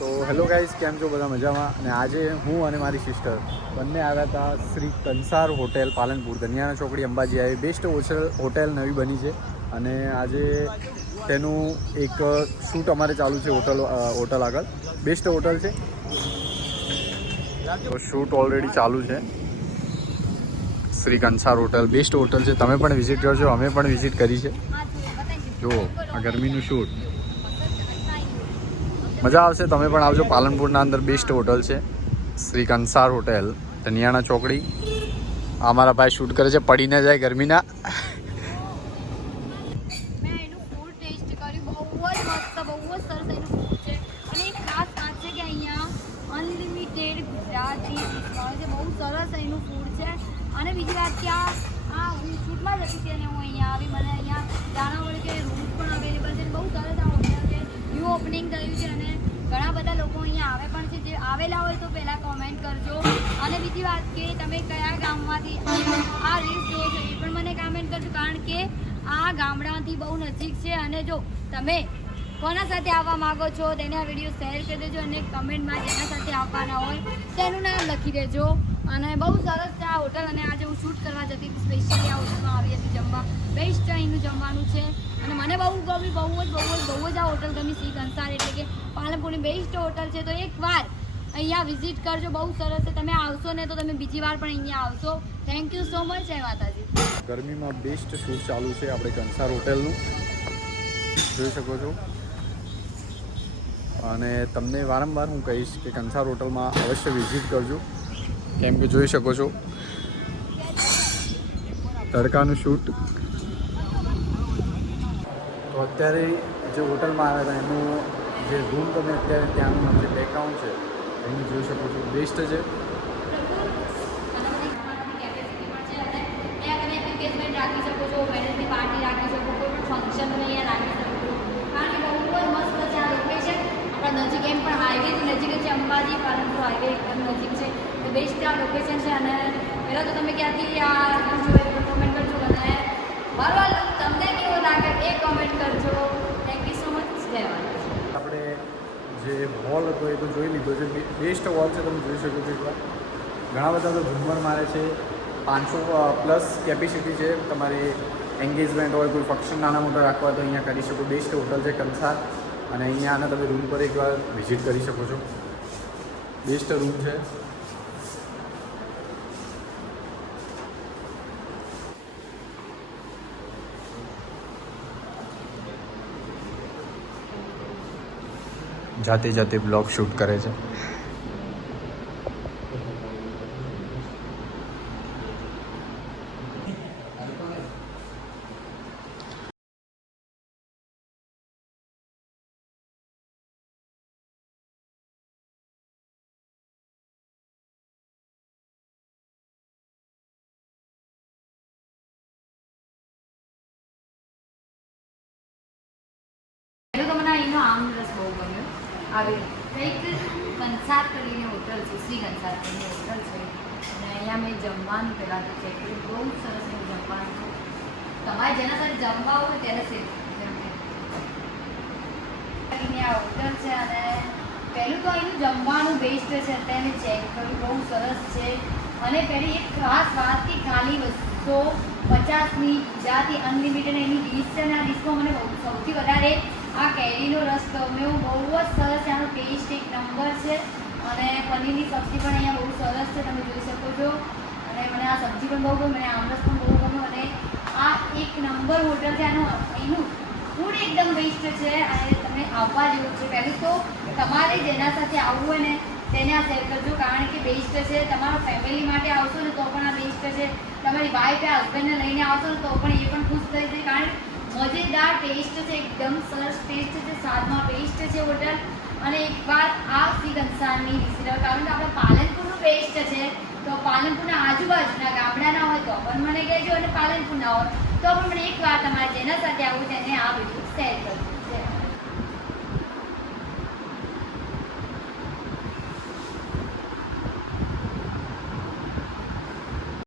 તો hello guys, કેમ છો બધા મજામાં? અને આજે હું અને મારી સિસ્ટર બંને આવ્યા હતા શ્રી કંસાર હોટેલ પાલનપુર, દનિયાના ચોકડી, અંબાજી આવી. બેસ્ટ હોટેલ નવી બની છે અને આજે તેનું એક શૂટ અમારે ચાલુ છે હોટલ આગળ. બેસ્ટ હોટલ છે તો શૂટ ઓલરેડી ચાલુ છે. શ્રી કંસાર હોટલ બેસ્ટ હોટલ છે, તમે પણ વિઝિટ કરજો. અમે પણ વિઝિટ કરી છે. જુઓ આ ગરમીનું શૂટ, મજા આવશે. તમે પણ આવજો. પાલનપુરના અંદર બેસ્ટ હોટલ છે શ્રી કંસાર હોટેલ, ધનિયાણા ચોકડી. અમારા ભાઈ શૂટ કરે છે, પડી ન જાય ગરમીના. મેં એનું ફૂડ ટેસ્ટ કર્યું, બહુ જ મસ્ત, બહુ જ સરસ એનું ફૂડ છે. અને એક ખાસ વાત છે કે અહીંયા અનલિમિટેડ ગુજરાતી ડીશ મળે છે. બહુ સરસ એનું ફૂડ છે. અને બીજી વાત કે હું શૂટમાં જતી હતી અને હું અહીંયા આવી, મને અહીંયા જાણવા મળ્યું કે રૂમ પણ અવેલેબલ છે. બહુ સરસ આ હોટેલ છે, ન્યૂ ઓપનિંગ થયું છે અને ઘણા બધા લોકો અહીંયા આવે પણ છે. જે આવેલા હોય તો પહેલાં કોમેન્ટ કરજો. અને બીજી વાત કે તમે કયા ગામમાંથી આ રીલ્સ જુઓ છો એ પણ મને કોમેન્ટ કરજો, કારણ કે આ ગામડાથી બહુ નજીક છે. અને જો તમે કોના સાથે આવવા માંગો છો તેને આ વિડીયો શેર કરી દેજો અને કમેન્ટમાં જેના સાથે આવવાના હોય તેનું નામ લખી દેજો. અને બહુ સરસ છે આ હોટલ. અને આજે હું શૂટ કરવા જતી હતી, સ્પેશિયલી આ હોટલમાં આવી હતી જમવા. બેસ્ટ અહીંનું જમવાનું છે અને મને બહુ ગમી, બહુ જ આ હોટલ ગમી. શ્રી કંસાર એટલે કે પાલનપુરની બેસ્ટ હોટલ છે. તો એકવાર અહીંયા વિઝિટ કરજો, બહુ સરસ છે. તમે આવશો ને તો તમે બીજી વાર પણ અહીંયા આવશો. Thank you so much. જય માતાજી. ગરમીમાં બેસ્ટ શૂટ ચાલુ છે આપણે કંસાર હોટેલનું, જોઈ શકો છો. અને તમને વારંવાર હું કહીશ કે કંસાર હોટલમાં અવશ્ય વિઝિટ કરજો, કેમ કે જોઈ શકો છો તડકાનું શૂટ. તો અત્યારે જે હોટલમાં આવ્યા હતા એનું જે રૂમ તમે અત્યારે ત્યાંનું જે બેકગ્રાઉન્ડ છે એનું જોઈ શકો છો, બેસ્ટ છે. રાખી શકો છો, પેરેન્ટ્સની પાર્ટી રાખી શકો, કોઈ પણ ફંક્શન અહીંયા રાખી શકો છો, કારણ કે બહુ જ મસ્ત છે આ લોકેશન. આપણા નજીક એમ પણ હાઈવેથી નજીક છે, અંબાજી પાલનપુર હાઈવે એકદમ નજીક છે. તો બેસ્ટ આ લોકેશન છે. અને પહેલાં તો તમે ક્યાંથી આ જોઈ તો કોમેન્ટ કરજો અને મારો તમને કેવો લાગે એ કોમેન્ટ કરજો. Thank you so much. જય માતાજી. આપણે જે હોલ હતો એ તો જોઈ લીધો છે, બેસ્ટ હોલ છે, તમે જોઈ શકો છો એકવાર. ઘણા બધા તો ઝુમ્મર મારે છે, 500+ કેપેસિટી છે. તમારે એન્ગેજમેન્ટ હોય, કોઈ ફંક્શન નાના મોટા રાખવા હોય તો અહીંયા કરી શકો. બેસ્ટ હોટલ છે કંસાર. અને અહીંયા આને તમે રૂમ પર એકવાર વિઝિટ કરી શકો છો. બેસ્ટ રૂમ છે. જાતે જાતે બ્લોગ શૂટ કરે છે. પહેલું તો મને અહીંનો આમરસ બહુ ગમ્યો. આવી કંઈક કંસાર કરીને હોટલ છે, શ્રી કંસાર કરીને હોટલ છે. અને અહીંયા મેં જમવાનું પહેલાં તો ચેક કર્યું, બહુ સરસ એવું જમવાનું છે. તમારે જેના સાથે જમવા હોય ત્યારે સેટ કરીને આ હોટલ છે. અને પહેલું તો અહીંનું જમવાનું બેસ્ટ છે. અત્યારે મેં ચેક કર્યું, બહુ સરસ છે. અને પહેલી એક ખાસ વાત કે ખાલી 250ની ગુજરાતી અનલિમિટેડ એની ડીશ છે. અને આ ડીશમાં મને સૌથી વધારે આ કેરીનો રસ ગમ્યો, બહુ જ સરસ. આનો ટેસ્ટ એક નંબર છે. અને પનીરની સબ્જી પણ અહીંયા બહુ સરસ છે, તમે જોઈ શકો છો. અને મને આ સબ્જી પણ બહુ ગમી, મને આમરસ પણ બહુ ગમ્યો. અને આ એક નંબર હોટલ છે. અહીંનું ફૂડ એકદમ બેસ્ટ છે અને તમે આવવા જેવું છે. પહેલું તો તમારે જેના સાથે આવવું હોય ને તેને આ શેર કરજો, કારણ કે બેસ્ટ છે. તમારા ફેમિલી માટે આવશો ને તો પણ આ બેસ્ટ છે. તમારી વાઈફ યા હસબન્ડને લઈને આવશો ને તો પણ એ પણ ખુશ થઈ જાય, કારણ મજેદાર ટેસ્ટ છે, એકદમ સરસ ટેસ્ટ છે, સ્વાદમાં બેસ્ટ છે હોટલ. અને એકવાર આ શ્રી કંસારની વિઝિટ, કારણ કે આપણે પાલનપુરનું બેસ્ટ છે. તો પાલનપુરના આજુબાજુના ગામડાના હોય તો પણ મને કહેજો, અને પાલનપુરના હોય તો પણ મને એકવાર તમારે જેના સાથે આવવું તેને આ વિડીયો શેર કરજો.